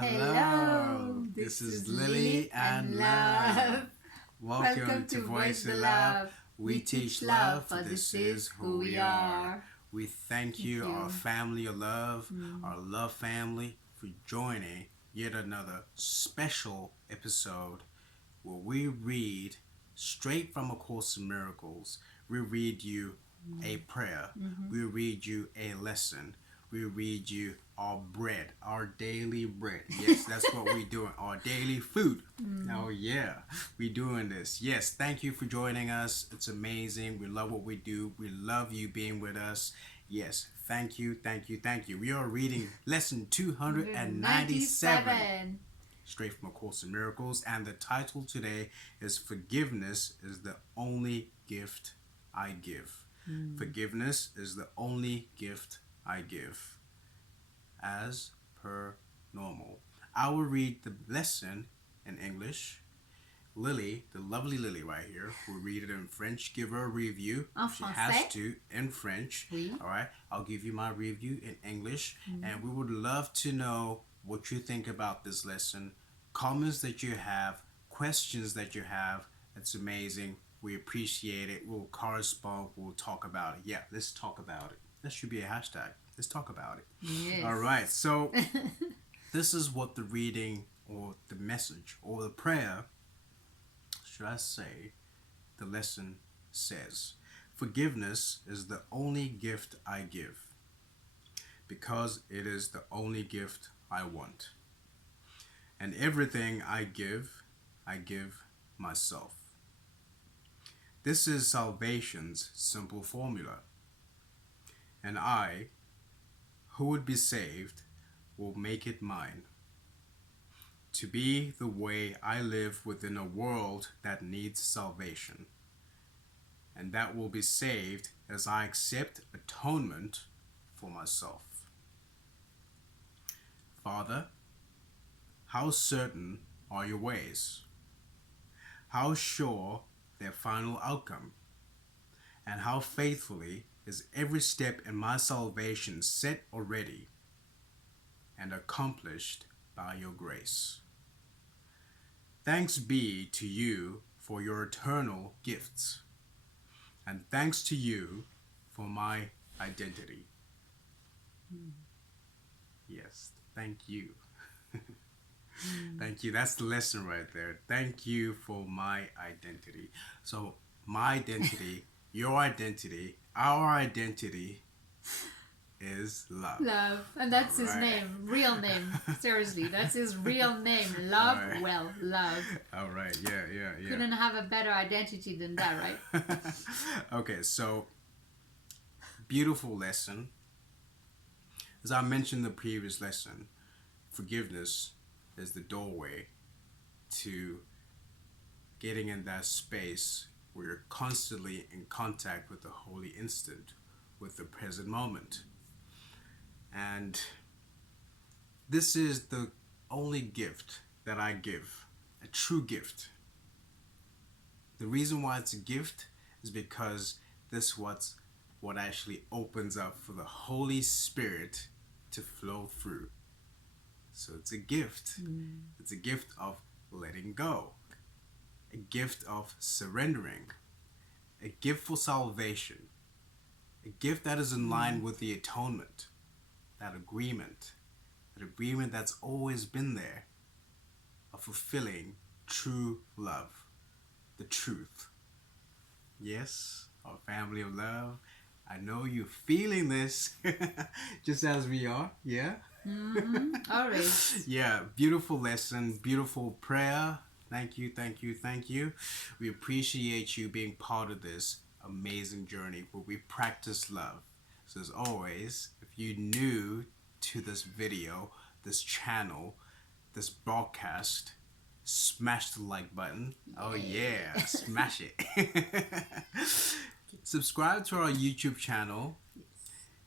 Hello, this is Lily and Love. Welcome to Voice the Love. We teach love, for this is who we are. We thank you, our family of love, our love family, for joining yet another special episode where we read straight from A Course in Miracles. We read you a prayer. We read you a lesson. We read you our bread, our daily bread. Yes, that's what we're doing, our daily food. Oh yeah, we're doing this. Yes, thank you for joining us. It's amazing. We love what we do. We love you being with us. Yes, thank you, thank you, thank you. We are reading lesson 297, straight from A Course in Miracles, and the title today is Forgiveness is the Only Gift I Give. Forgiveness is the only gift I give. As per normal, I will read the lesson in English. Lily, the lovely Lily right here, will read it in French. Give her a review. She has to in French. Oui. All right. I'll give you my review in English, and we would love to know what you think about this lesson. Comments that you have, questions that you have. It's amazing. We appreciate it. We'll correspond. We'll talk about it. Yeah, let's talk about it. That should be a hashtag. Let's talk about it. Yes. All right. So this is what the reading or the message or the prayer, should I say, the lesson says. Forgiveness is the only gift I give because it is the only gift I want. And everything I give myself. This is salvation's simple formula. And I, who would be saved, will make it mine. To be the way I live within a world that needs salvation. And that will be saved as I accept atonement for myself. Father, how certain are your ways? How sure their final outcome? And how faithfully is every step in my salvation set already and accomplished by your grace. Thanks be to you for your eternal gifts, and thanks to you for my identity. Yes, thank you. Thank you. That's the lesson right there. Thank you for my identity. So my identity, your identity, our identity is love. Love. And that's his name, real name. Seriously, that's his real name. Love, love. All right, yeah. Couldn't have a better identity than that, right? Okay, so beautiful lesson. As I mentioned in the previous lesson, forgiveness is the doorway to getting in that space where you're constantly in contact with the holy instant, with the present moment. And this is the only gift that I give, a true gift. The reason why it's a gift is because this is what actually opens up for the Holy Spirit to flow through. So it's a gift. It's a gift of letting go, a gift of surrendering, a gift for salvation, a gift that is in line with the atonement, that agreement that's always been there, of fulfilling true love, the truth. Yes, our family of love, I know you're feeling this, just as we are, yeah? All right. Yeah, beautiful lesson, beautiful prayer. Thank you. We appreciate you being part of this amazing journey where we practice love. So as always, if you're new to this video, this channel, this broadcast, smash the like button. Oh yeah, smash it. Subscribe to our YouTube channel.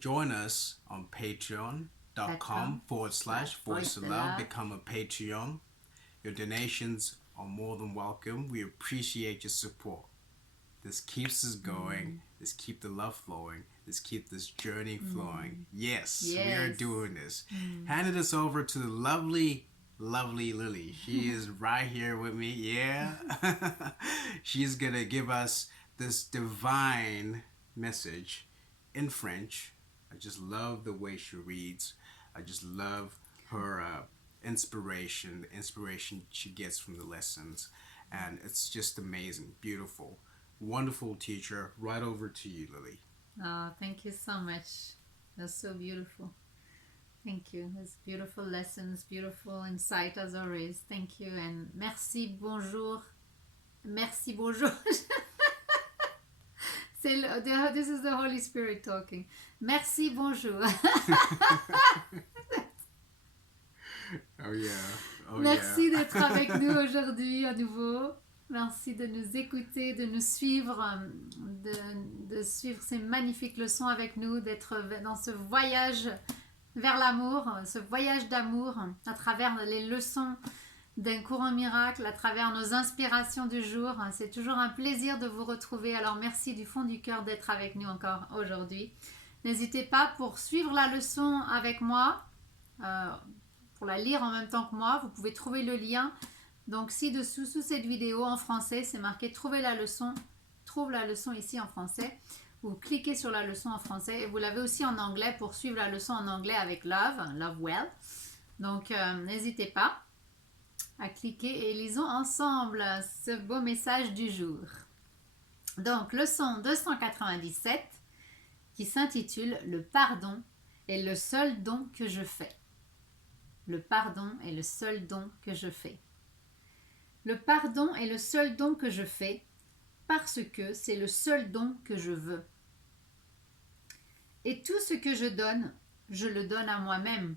Join us on patreon.com/Voice of Love. Become a Patreon. Your donations are more than welcome. We appreciate your support. This keeps us going. This keep the love flowing. Let's keep this journey flowing. Yes, we are doing this. Handed us over to the lovely lovely Lily. She is right here with me. Yeah. She's going to give us this divine message in French. I just love the way she reads. I just love her inspiration, the inspiration she gets from the lessons. And it's just amazing, beautiful, wonderful teacher. Right over to you, Lily. Oh, thank you so much. That's so beautiful. Thank you. It's beautiful lessons, beautiful insight as always. Thank you and merci, bonjour. Merci, bonjour. This is the Holy Spirit talking. Merci, bonjour. Oh yeah. Oh Merci yeah. d'être avec nous aujourd'hui à nouveau. Merci de nous écouter, de nous suivre, de suivre ces magnifiques leçons avec nous, d'être dans ce voyage vers l'amour, ce voyage d'amour à travers les leçons d'un courant miracle, à travers nos inspirations du jour. C'est toujours un plaisir de vous retrouver. Alors merci du fond du cœur d'être avec nous encore aujourd'hui. N'hésitez pas pour suivre la leçon avec moi, pour la lire en même temps que moi. Vous pouvez trouver le lien. Donc ci-dessous, sous cette vidéo en français, c'est marqué trouver la leçon. Trouve la leçon ici en français. Vous cliquez sur la leçon en français et vous l'avez aussi en anglais pour suivre la leçon en anglais avec Love Well. Donc n'hésitez pas à cliquer et lisons ensemble ce beau message du jour. Donc leçon 297 qui s'intitule Le pardon est le seul don que je fais. Le pardon est le seul don que je fais. Le pardon est le seul don que je fais parce que c'est le seul don que je veux. Et tout ce que je donne, je le donne à moi-même.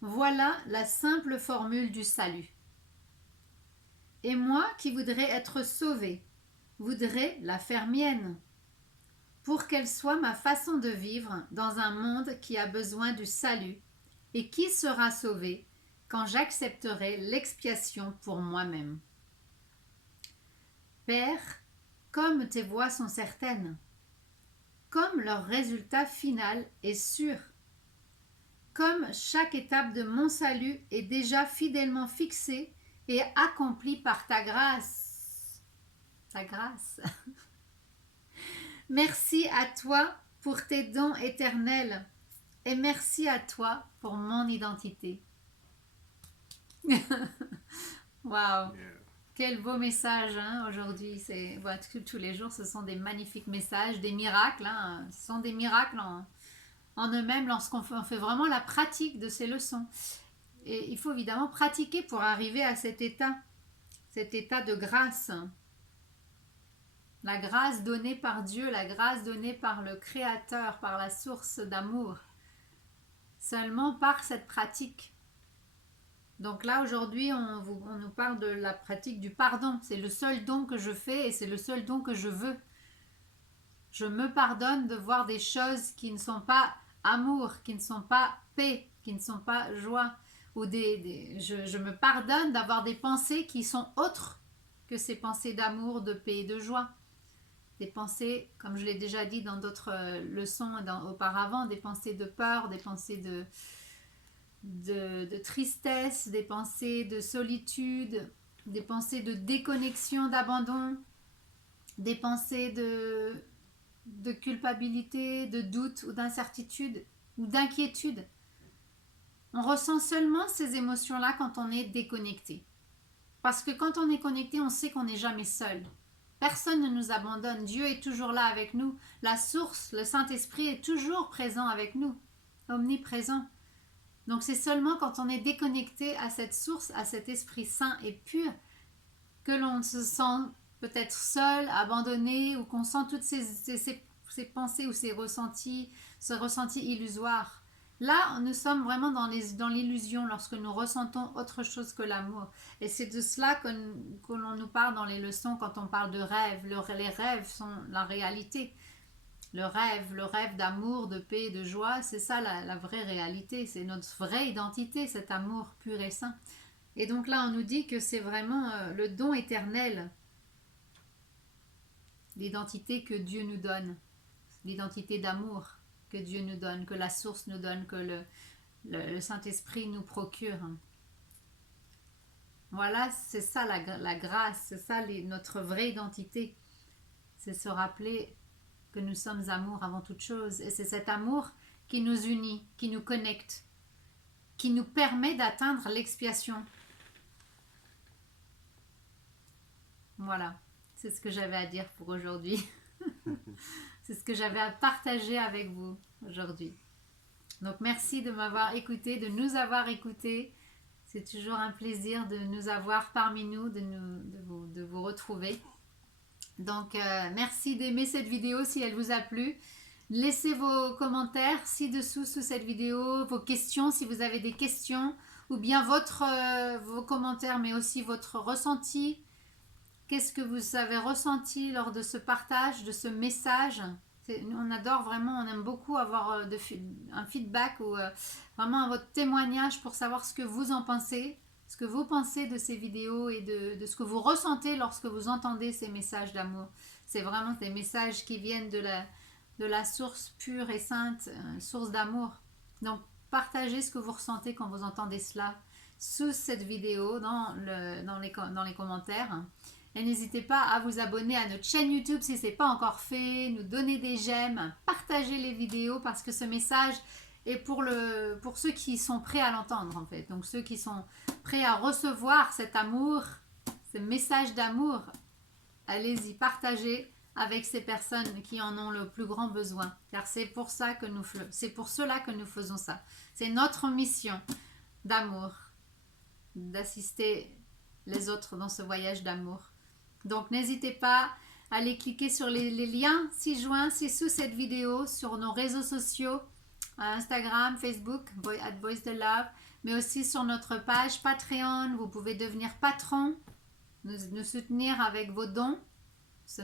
Voilà la simple formule du salut. Et moi qui voudrais être sauvée, voudrais la faire mienne, pour qu'elle soit ma façon de vivre dans un monde qui a besoin du salut et qui sera sauvé quand j'accepterai l'expiation pour moi-même. Père, comme tes voies sont certaines, comme leur résultat final est sûr, comme chaque étape de mon salut est déjà fidèlement fixée et accomplie par ta grâce. Ta grâce. Merci à toi pour tes dons éternels et merci à toi pour mon identité. Wow. Yeah. Quel beau message aujourd'hui. Tous les jours, ce sont des magnifiques messages, des miracles. Ce sont des miracles en eux-mêmes lorsqu'on fait vraiment la pratique de ces leçons. Et il faut évidemment pratiquer pour arriver à cet état de grâce. La grâce donnée par Dieu, la grâce donnée par le Créateur, par la source d'amour. Seulement par cette pratique. Donc là, aujourd'hui, on nous parle de la pratique du pardon. C'est le seul don que je fais et c'est le seul don que je veux. Je me pardonne de voir des choses qui ne sont pas amour, qui ne sont pas paix, qui ne sont pas joie. Ou je me pardonne d'avoir des pensées qui sont autres que ces pensées d'amour, de paix et de joie. Des pensées, comme je l'ai déjà dit dans d'autres leçons auparavant, des pensées de peur, des pensées de tristesse, des pensées de solitude, des pensées de déconnexion, d'abandon, des pensées de culpabilité, de doute ou d'incertitude ou d'inquiétude. On ressent seulement ces émotions-là quand on est déconnecté. Parce que quand on est connecté, on sait qu'on n'est jamais seul. Personne ne nous abandonne. Dieu est toujours là avec nous. La source, le Saint-Esprit est toujours présent avec nous, omniprésent. Donc c'est seulement quand on est déconnecté à cette source, à cet Esprit Saint et pur, que l'on se sent peut-être seul, abandonné, ou qu'on sent toutes ces pensées ou ces ressentis illusoires. Là, nous sommes vraiment dans l'illusion lorsque nous ressentons autre chose que l'amour. Et c'est de cela que l'on nous parle dans les leçons quand on parle de rêves. Les rêves sont la réalité. Le rêve d'amour, de paix, de joie, c'est ça la vraie réalité, c'est notre vraie identité, cet amour pur et saint. Et donc là, on nous dit que c'est vraiment le don éternel, l'identité que Dieu nous donne, l'identité d'amour que Dieu nous donne, que la source nous donne, que le Saint-Esprit nous procure. Voilà, c'est ça la grâce, c'est ça notre vraie identité. C'est se rappeler que nous sommes amour avant toute chose. Et c'est cet amour qui nous unit, qui nous connecte, qui nous permet d'atteindre l'expiation. Voilà, c'est ce que j'avais à dire pour aujourd'hui. C'est ce que j'avais à partager avec vous aujourd'hui. Donc merci de m'avoir écouté, de nous avoir écoutés. C'est toujours un plaisir de nous avoir parmi nous, de vous retrouver. Donc merci d'aimer cette vidéo si elle vous a plu. Laissez vos commentaires ci-dessous sous cette vidéo, vos questions si vous avez des questions, ou bien vos commentaires, mais aussi votre ressenti. Qu'est-ce que vous avez ressenti lors de ce partage, de ce message? On adore vraiment, on aime beaucoup avoir un feedback ou vraiment votre témoignage pour savoir ce que vous en pensez, ce que vous pensez de ces vidéos et de ce que vous ressentez lorsque vous entendez ces messages d'amour. C'est vraiment des messages qui viennent de la source pure et sainte, source d'amour. Donc partagez ce que vous ressentez quand vous entendez cela sous cette vidéo dans les commentaires. Et n'hésitez pas à vous abonner à notre chaîne YouTube si ce n'est pas encore fait, nous donner des j'aime, partager les vidéos parce que ce message est pour ceux qui sont prêts à l'entendre en fait. Donc ceux qui sont prêts à recevoir cet amour, ce message d'amour, allez-y, partagez avec ces personnes qui en ont le plus grand besoin. Car c'est pour cela que nous faisons ça. C'est notre mission d'amour, d'assister les autres dans ce voyage d'amour. Donc n'hésitez pas à aller cliquer sur les liens ci-joints, ci-sous cette vidéo, sur nos réseaux sociaux, Instagram, Facebook, Voice de Love, mais aussi sur notre page Patreon. Vous pouvez devenir patron, nous soutenir avec vos dons. Nous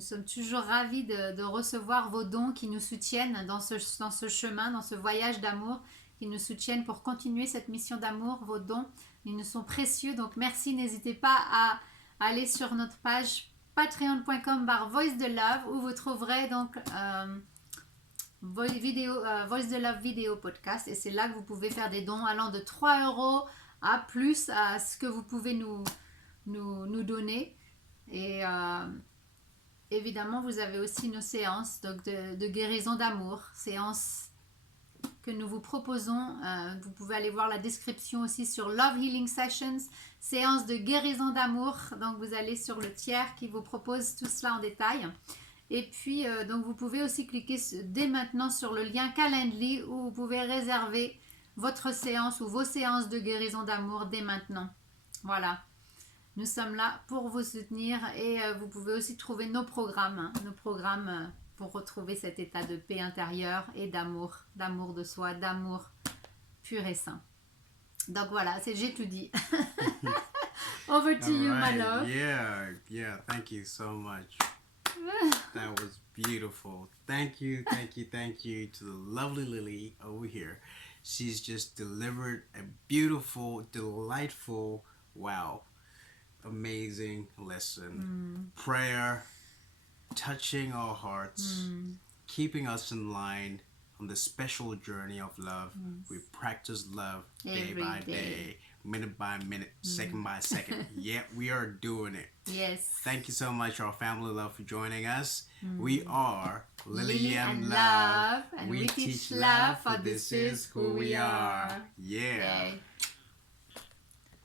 sommes toujours ravis de recevoir vos dons qui nous soutiennent dans ce chemin, dans ce voyage d'amour, qui nous soutiennent pour continuer cette mission d'amour. Vos dons, ils nous sont précieux, donc merci. N'hésitez pas à aller sur notre page patreon.com/voice de love où vous trouverez donc Voice de Love vidéo podcast, et c'est là que vous pouvez faire des dons allant de 3 € à plus à ce que vous pouvez nous donner. Et évidemment vous avez aussi nos séances donc de guérison d'amour, séances que nous vous proposons. Vous pouvez aller voir la description aussi sur Love Healing Sessions, séance de guérison d'amour. Donc vous allez sur le tiers qui vous propose tout cela en détail. Et puis donc vous pouvez aussi cliquer dès maintenant sur le lien Calendly où vous pouvez réserver votre séance ou vos séances de guérison d'amour dès maintenant. Voilà, nous sommes là pour vous soutenir et vous pouvez aussi trouver nos programmes pour retrouver cet état de paix intérieure et d'amour de soi, d'amour pur et sain. Donc voilà, j'ai tout dit. Over to you, my love. Yeah, thank you so much. That was beautiful. Thank you to the lovely Lily over here. She's just delivered a beautiful, delightful, wow, amazing lesson. Prayer, touching our hearts, keeping us in line on the special journey of love. We practice love day by day, minute by minute, second by second. Yeah, we are doing it. Yes. Thank you so much, our family love, for joining us. We are Lily and Love, and we teach love, for this is who we are. Yeah.